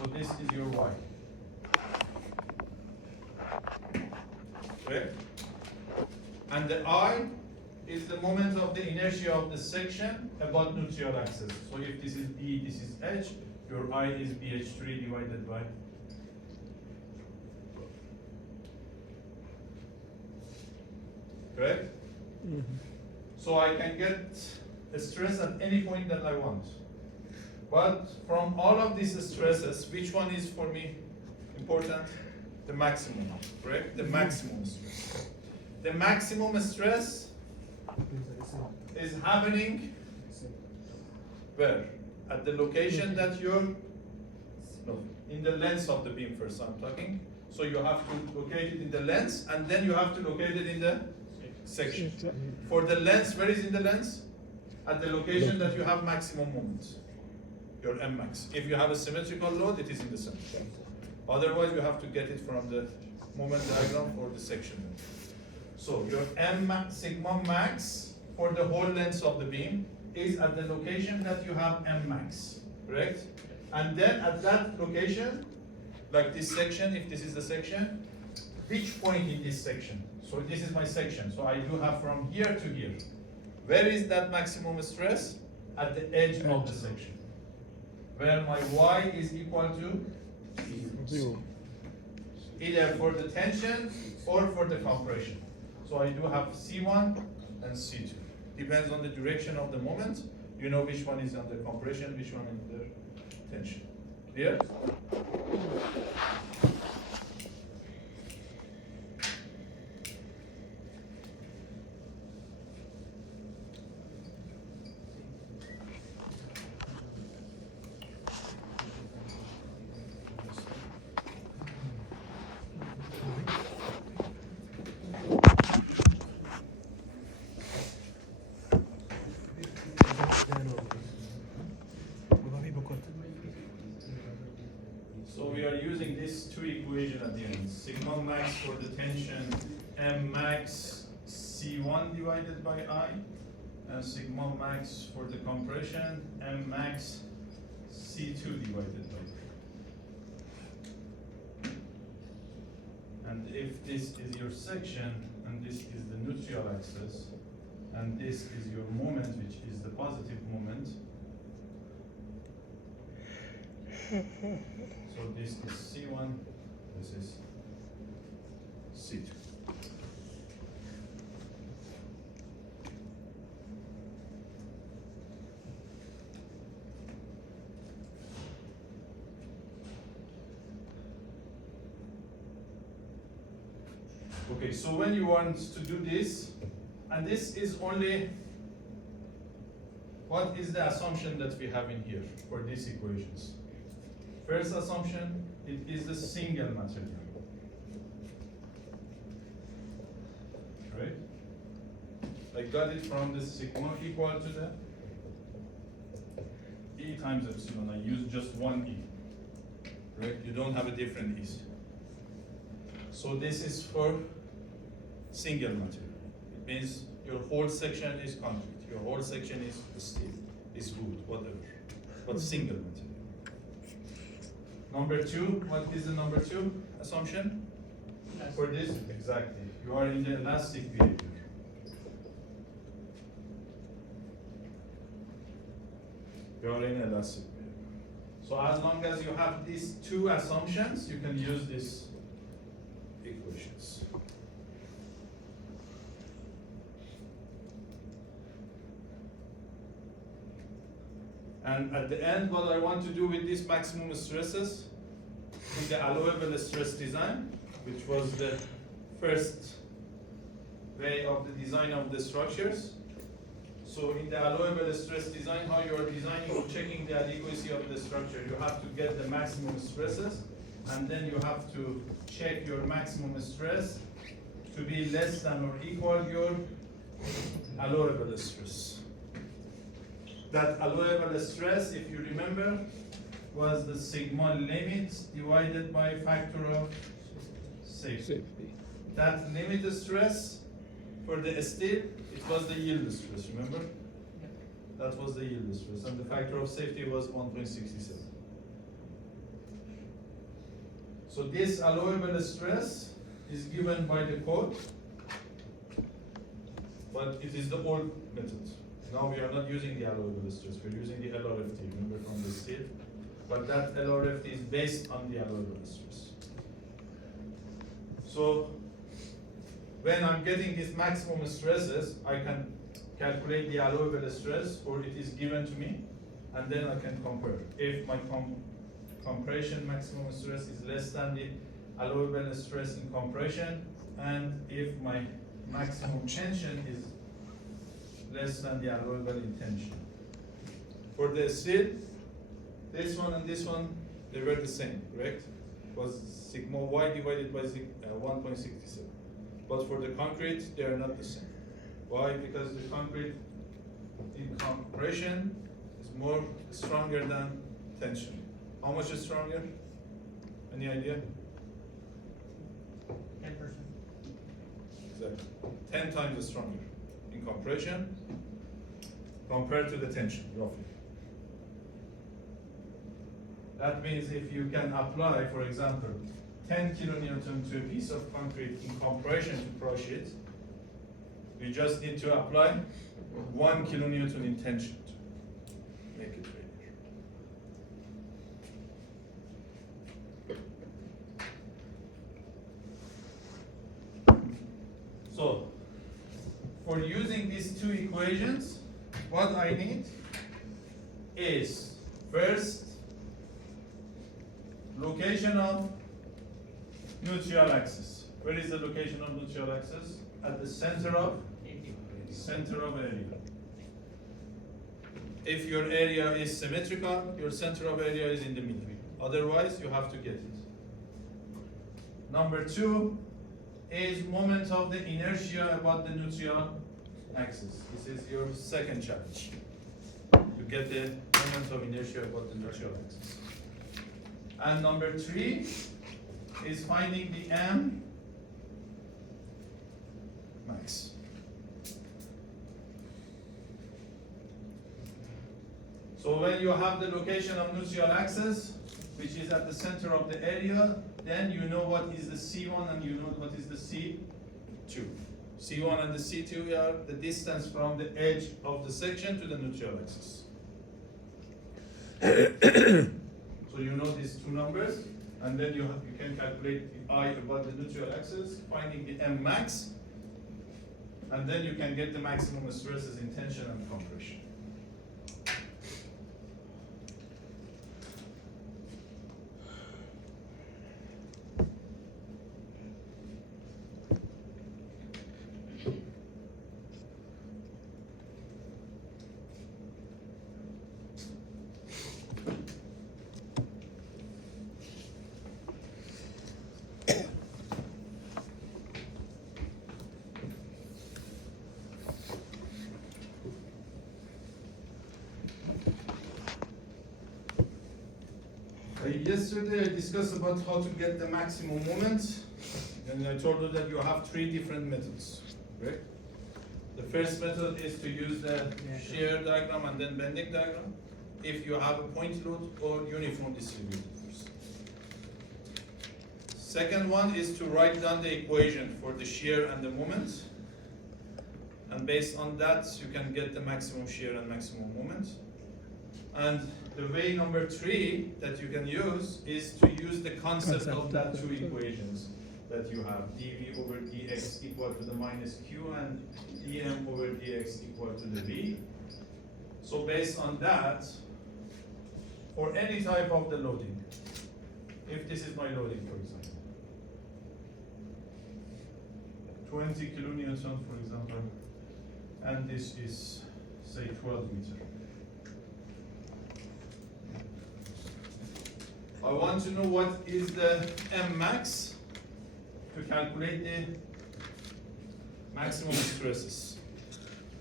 So this is your y. Correct? And the I is the moment of the inertia of the section about neutral axis. So if this is B, this is H, your I is BH3 divided by. Correct? So I can get a stress at any point that I want. But from all of these stresses, which one is for me important? The maximum, correct? The maximum stress. The maximum stress is happening where? At the location that you're, no, in the length of the beam first I'm talking. So you have to locate it in the length and then you have to locate it in the section. For the length, where is in the length? At the location that you have maximum moment, your M max. If you have a symmetrical load, it is in the center. Otherwise, you have to get it from the moment diagram or the section. So your M sigma max for the whole length of the beam is at the location that you have M max, correct? And then at that location, like this section, if this is the section, which point in this section? So this is my section. So I do have from here to here. Where is that maximum stress? At the edge of the section. Where my y is equal to 0. Either for the tension or for the compression. So I do have C1 and C2. Depends on the direction of the moment. You know which one is under compression, which one is under tension. Clear? So we are using these two equations at the end. Sigma max for the tension, M max C1 divided by I, and sigma max for the compression, M max C2 divided by I. And if this is your section, and this is the neutral axis, and this is your moment, which is the positive moment, so this is C1, this is C2. Okay, so when you want to do this, and this is only, what is the assumption that we have in here for these equations? First assumption, it is the single material. Right? I got it from the sigma equal to the E times epsilon. I use just one E. Right? You don't have a different E's. So this is for single material. It means your whole section is concrete, your whole section is steel, is wood, whatever. But single material. Number two, what is the number two assumption? For this, exactly. You are in the elastic behavior. You are in elastic behavior. So as long as you have these two assumptions, you can use these equations. And at the end, what I want to do with these maximum stresses is the allowable stress design, which was the first way of the design of the structures. So in the allowable stress design, how you are designing or checking the adequacy of the structure, you have to get the maximum stresses, and then you have to check your maximum stress to be less than or equal your allowable stress. That allowable stress, if you remember, was the sigma limit divided by factor of safety. That limit stress for the steel, it was the yield stress, remember? That was the yield stress, and the factor of safety was 1.67. So this allowable stress is given by the code, but it is the old method. Now we are not using the allowable stress, we're using the LRFT, remember from the steel. But that LRFT is based on the allowable stress. So when I'm getting these maximum stresses, I can calculate the allowable stress, or it is given to me, and then I can compare. If my compression maximum stress is less than the allowable stress in compression, and if my maximum tension is less than the allowable in tension. For the steel, this one and this one, they were the same, correct? It was sigma y divided by 1.67. But for the concrete, they are not the same. Why? Because the concrete in compression is more stronger than tension. How much is stronger? Any idea? 10%. Exactly. 10 times stronger in compression compared to the tension, roughly. That means if you can apply, for example, 10 kilonewton to a piece of concrete in compression to crush it, you just need to apply 1 kilonewton in tension to make it failure. So, for using these two equations, what I need is first location of neutral axis. Where is the location of neutral axis? At the center of area. If your area is symmetrical, your center of area is in the middle. Otherwise, you have to get it. Number two is moment of the inertia about the neutral axis. This is your second challenge. To get the moment of inertia about the neutral axis. And number three is finding the M max. So when you have the location of neutral axis, which is at the center of the area, then you know what is the C1 and you know what is the C2. C1 and the C2 are the distance from the edge of the section to the neutral axis. So you know these two numbers, and then you can calculate the I about the neutral axis, finding the M max, and then you can get the maximum stresses in tension and compression. Yesterday I discussed about how to get the maximum moment, and I told you that you have three different methods, correct? The first method is to use the shear diagram and then bending diagram if you have a point load or uniform distributed force. Second one is to write down the equation for the shear and the moment, and based on that you can get the maximum shear and maximum moment. And the way number three that you can use is to use the concept of that two equations that you have, dv over dx equal to the minus q and dm over dx equal to the v. So based on that, for any type of the loading, if this is my loading, for example, 20 kilonewton, for example, and this is, say, 12 meters. I want to know what is the M max to calculate the maximum stresses.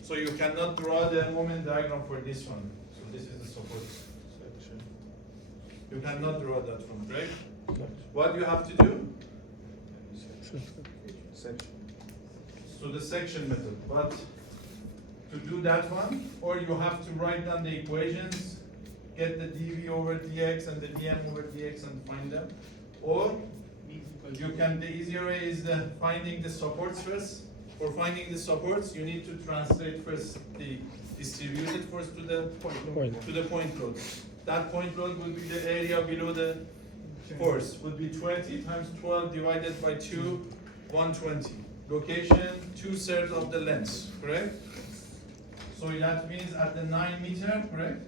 So you cannot draw the moment diagram for this one. So this is the support section. You cannot draw that one, right? What you have to do? So the section method. But to do that one, or you have to write down the equations, get the dv over dx and the dm over dx and find them, Or you can, the easier way is finding the support stress. For finding the supports, you need to translate first the distributed force to the point load. That point load will be the area below the force, would be 20 times 12 divided by 2, 120. Location, 2/3 of the length, correct? So that means at the 9 meter, correct?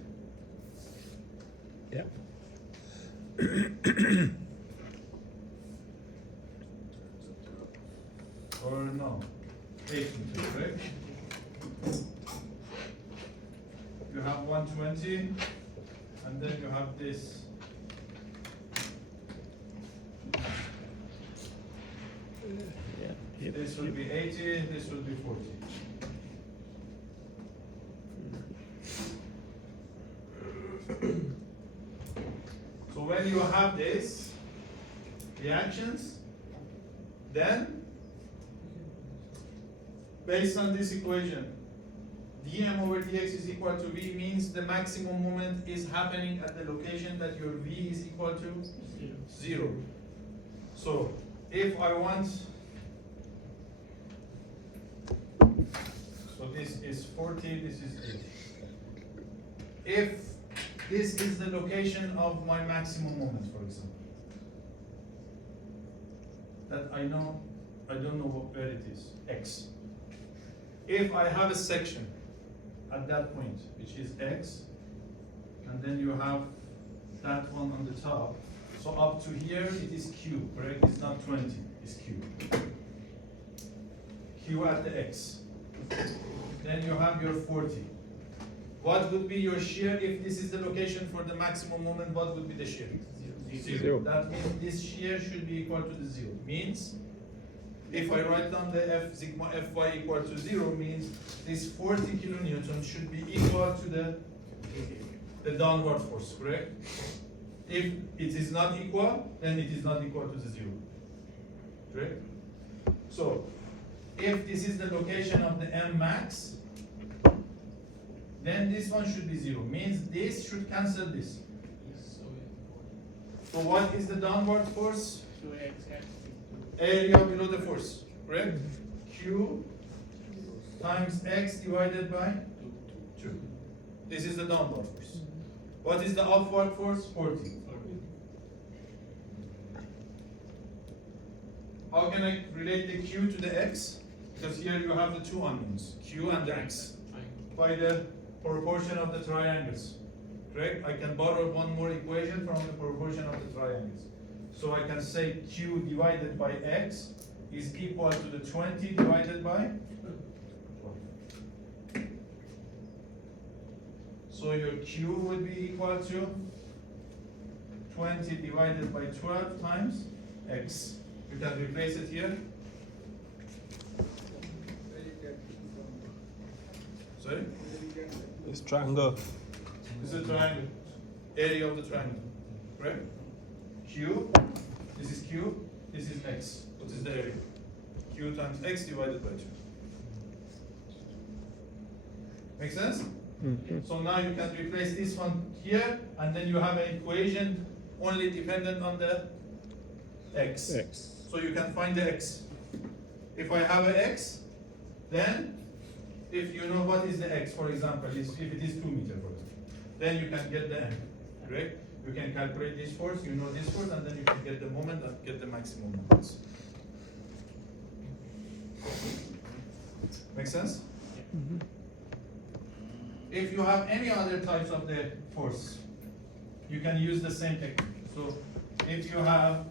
Yeah. Or no, 8 meter, correct? You have 120, and then you have this. Yeah. This will be 80, this will be 40. So when you have this reactions, then based on this equation, dm over dx is equal to v means the maximum moment is happening at the location that your v is equal to 0. So if I want, so this is 40, this is 80. If this is the location of my maximum moment, for example, that I don't know where it is, x. If I have a section at that point, which is x, and then you have that one on the top, so up to here it is q, correct? It's not 20, it's q. Q at the x. Then you have your 40. What would be your shear if this is the location for the maximum moment? What would be the shear? Zero. That means this shear should be equal to the 0. Means if I write down the F sigma Fy equal to 0, means this 40 kilonewton should be equal to the downward force, correct? If it is not equal, then it is not equal to the 0, correct? So if this is the location of the M max, then this one should be 0, means this should cancel this. So what is the downward force? Area below the force, correct? Q times x divided by 2. This is the downward force. What is the upward force? 40. How can I relate the q to the x? Because here you have the two unknowns, q and x, by the proportion of the triangles, correct? I can borrow one more equation from the proportion of the triangles. So I can say q divided by x is equal to the 20 divided by 12. So your q would be equal to 20 divided by 12 times x. You can replace it here. Sorry? It's triangle. This is a triangle. Area of the triangle. Correct? Q, this is Q, this is x. What is the area? Q times x divided by 2. Make sense? Mm-hmm. So now you can replace this one here, and then you have an equation only dependent on the x. So you can find the x. If I have an x, then if you know what is the x, for example, if it is 2 meters, for example, then you can get the m, correct? You can calculate this force, you know this force, and then you can get the moment and get the maximum moments. Make sense? Mm-hmm. If you have any other types of the force, you can use the same technique. So if you have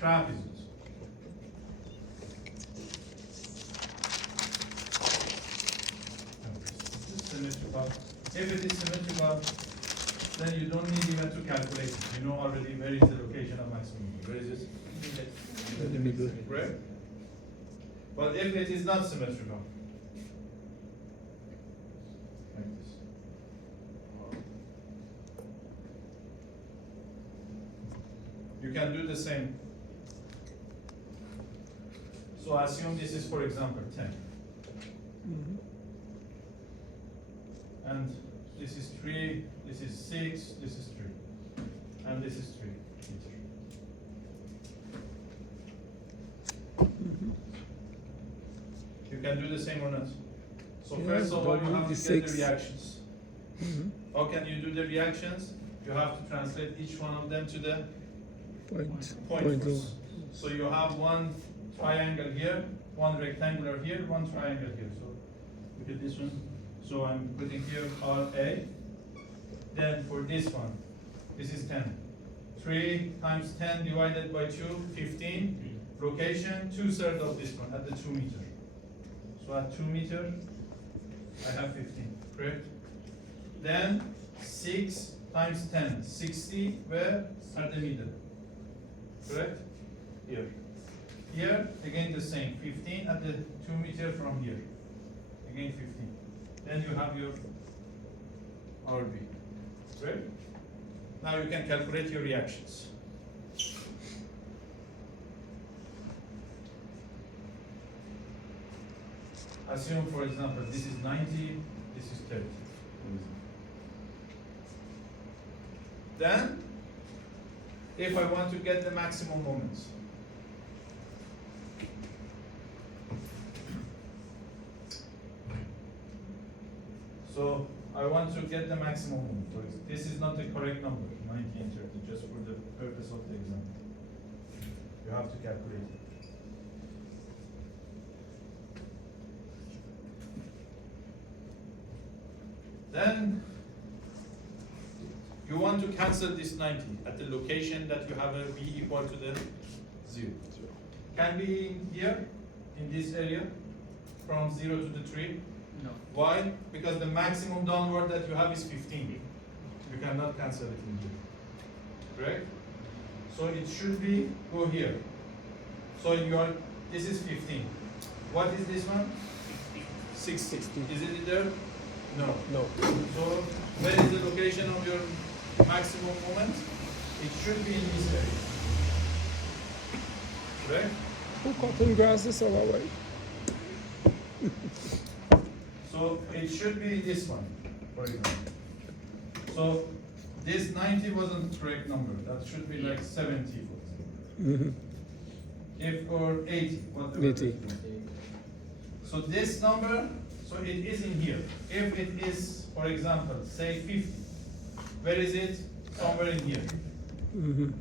trapezoids, symmetrical. If it is symmetrical, then you don't need even to calculate it. You know already where is the location of maximum. Where is it? In the middle. Right? But if it is not symmetrical, like this. You can do the same. So assume this is, for example, 10. Mm-hmm. And this is 3, this is 6, this is 3. and this is 3 meter. You can do the same or not? So Yeah, first of all, you have to get the 6. reactions. Mhm. How can you do the reactions? You have to translate each one of them to the Point point zero. force. So you have one triangle here, one rectangular here, one triangle here. So look at this one. So I'm putting here RA. Then for this one, this is 10. 3 times 10 divided by 2, 15. Location, 2/3 of this one at the 2 meter. So at 2 meter, I have 15, correct? Then 6 times 10, 60, where? At the middle, correct? Here. Here, again the same, 15 at the 2 meter from here. Again 15. Then you have your RB, right? Now you can calculate your reactions. Assume, for example, this is 90, this is 30. Then, if I want to get the maximum moment, so I want to get the maximum moment. So this is not the correct number, 90 and 30, just for the purpose of the example. You have to calculate it. Then you want to cancel this 90 at the location that you have a V equal to the 0. Can be here in this area from 0 to the 3. No. Why? Because the maximum downward that you have is 15. You cannot cancel it in here. Correct? So it should be go here. So this is 15. What is this one? 60. Is it there? No. No. So where is the location of your maximum moment? It should be in this area. Correct? Who cutting grass is all right? So it should be this one, for example. So this 90 wasn't the correct number. That should be like 70, for example. Mhm. If or 80, whatever. 80. So this number, so it is in here. If it is, for example, say 50, where is it? Somewhere in here. Mhm.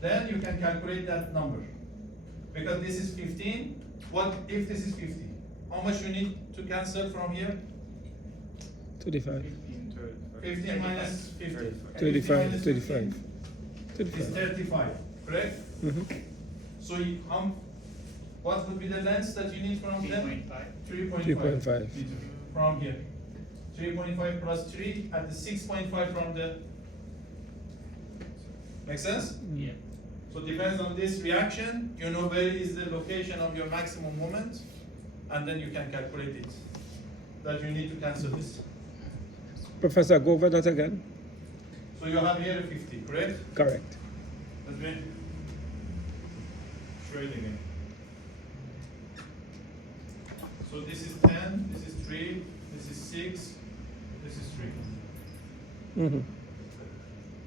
Then you can calculate that number. Because this is 15, what if this is 50? How much you need to cancel from here? 35. 15 minus 50. 35. minus 35. 15 is 35, correct? Mhm. So what would be the length that you need from them? 3.5. 3.5. meter from here. 3.5 plus 3 at the 6.5 from the. Make sense? Yeah. So depends on this reaction, you know where is the location of your maximum moment, and then you can calculate it. That you need to cancel this. Professor, go over that again. So you have here a 50, correct? Correct. Let me show it again. So this is 10, this is 3, this is 6, this is 3. Mhm.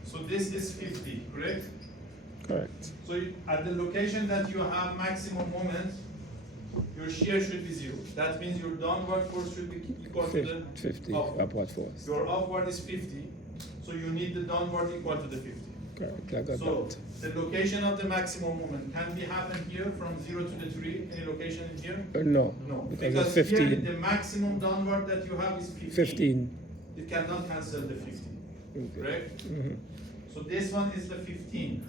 So this is 50, correct? Correct. So at the location that you have maximum moment, your shear should be 0. That means your downward force should be equal to the 50 upward force. Your upward is 50, so you need the downward equal to the 50. Correct. I got So that. the location of the maximum moment can be happen here from 0 to the 3. Any location in here? No. No, Because it's here 15. the maximum downward that you have is 15. 15. It cannot cancel the 50. Okay. Correct? Mhm. So this one is the 15.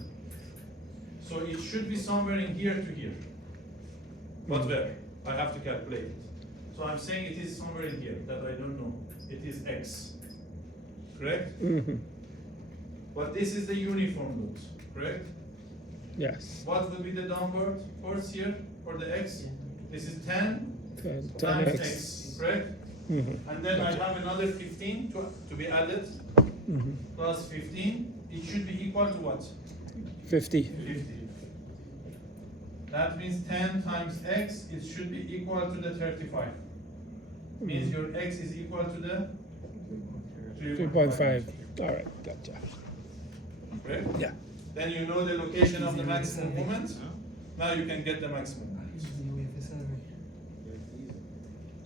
So it should be somewhere in here to here. But where? I have to calculate it. So I'm saying it is somewhere in here that I don't know. It is X. Correct? Mhm. But this is the uniform load. Correct? Yes. What will be the downward force here for the X? This is 10 10 times X. X. Correct? Mhm. And then I have another 15 to be added, Mhm. plus 15. It should be equal to what? 50. 50. That means 10 times X, it should be equal to the 35. Means your X is equal to the 3.5. All right. Gotcha. Right? Yeah. Then you know the location of the maximum moment. Now you can get the maximum moment.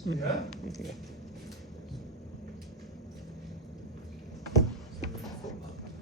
Mhm. Yeah? Yeah.